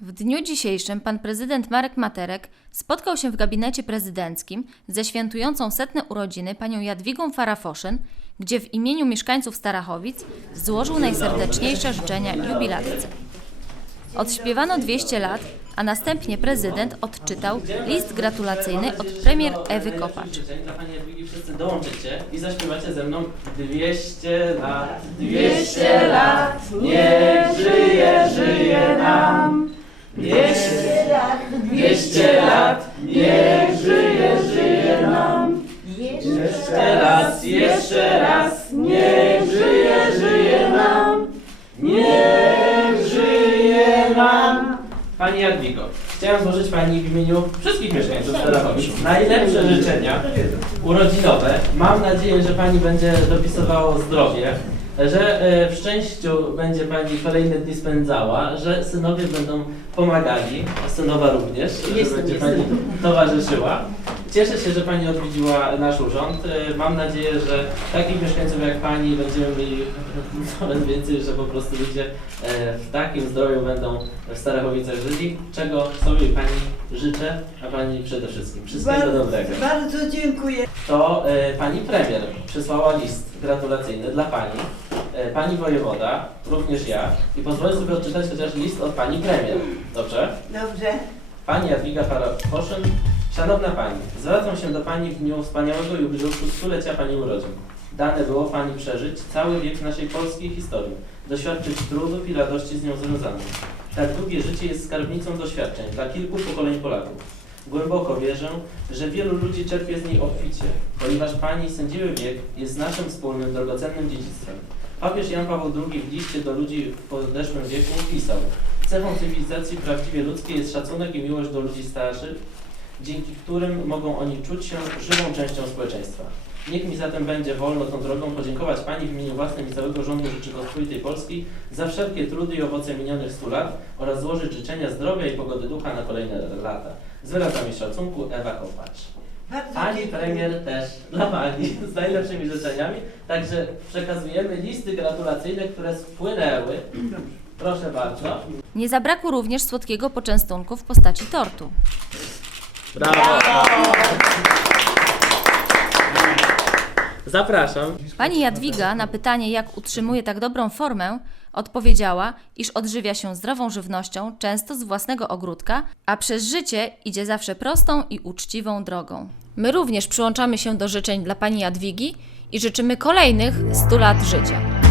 W dniu dzisiejszym pan prezydent Marek Materek spotkał się w gabinecie prezydenckim ze świętującą setne urodziny panią Jadwigą Farafoszyn, gdzie w imieniu mieszkańców Starachowic złożył najserdeczniejsze życzenia jubilatce. Odśpiewano 200 lat, a następnie prezydent odczytał list gratulacyjny od premier Ewy Kopacz. Pani Jadwigi wszyscy dołączycie i zaśpiewacie ze mną 200 lat, 200 lat, niech żyje, Pani Jadwigo, chciałem złożyć Pani w imieniu wszystkich mieszkańców Starachowic najlepsze życzenia urodzinowe. Mam nadzieję, że Pani będzie dopisywało zdrowie, że e, w szczęściu będzie Pani kolejne dni spędzała, że synowie będą pomagali, a synowa również, że będzie Pani towarzyszyła. Cieszę się, że Pani odwiedziła nasz urząd. E, Mam nadzieję, że takich mieszkańców jak Pani będziemy mieli coraz więcej, że po prostu ludzie e, w takim zdrowiu będą w Starachowicach żyli, czego sobie Pani życzę, a Pani przede wszystkim. Wszystkiego Bardzo, dobrego. bardzo dziękuję. To e, Pani Premier przysłała list gratulacyjny dla Pani, Pani Wojewoda, również ja i pozwolę sobie odczytać chociaż list od Pani Premier. Dobrze? Dobrze. Pani Jadwiga Farafoszyn, Szanowna Pani, zwracam się do Pani w dniu wspaniałego jubileuszu stulecia Pani urodzin. Dane było Pani przeżyć cały wiek naszej polskiej historii, doświadczyć trudów i radości z nią związanych. Tak długie życie jest skarbnicą doświadczeń dla kilku pokoleń Polaków. Głęboko wierzę, że wielu ludzi czerpie z niej obficie, ponieważ Pani sędziwy wiek jest naszym wspólnym, drogocennym dziedzictwem. Papież Jan Paweł II w liście do ludzi w podeszłym wieku pisał Cechą cywilizacji prawdziwie ludzkiej jest szacunek i miłość do ludzi starszych, dzięki którym mogą oni czuć się żywą częścią społeczeństwa. Niech mi zatem będzie wolno tą drogą podziękować Pani w imieniu własnym i całego rządu Rzeczypospolitej Polskiej za wszelkie trudy i owoce minionych 100 lat oraz złożyć życzenia zdrowia i pogody ducha na kolejne lata. Z wyrazami szacunku Ewa Kopacz. Pani premier też dla Pani z najlepszymi życzeniami. Także przekazujemy listy gratulacyjne, które spłynęły. Proszę bardzo. Nie zabrakło również słodkiego poczęstunku w postaci tortu. Brawo! Zapraszam. Pani Jadwiga na pytanie, jak utrzymuje tak dobrą formę, odpowiedziała, iż odżywia się zdrową żywnością, często z własnego ogródka, a przez życie idzie zawsze prostą i uczciwą drogą. My również przyłączamy się do życzeń dla pani Jadwigi i życzymy kolejnych 100 lat życia.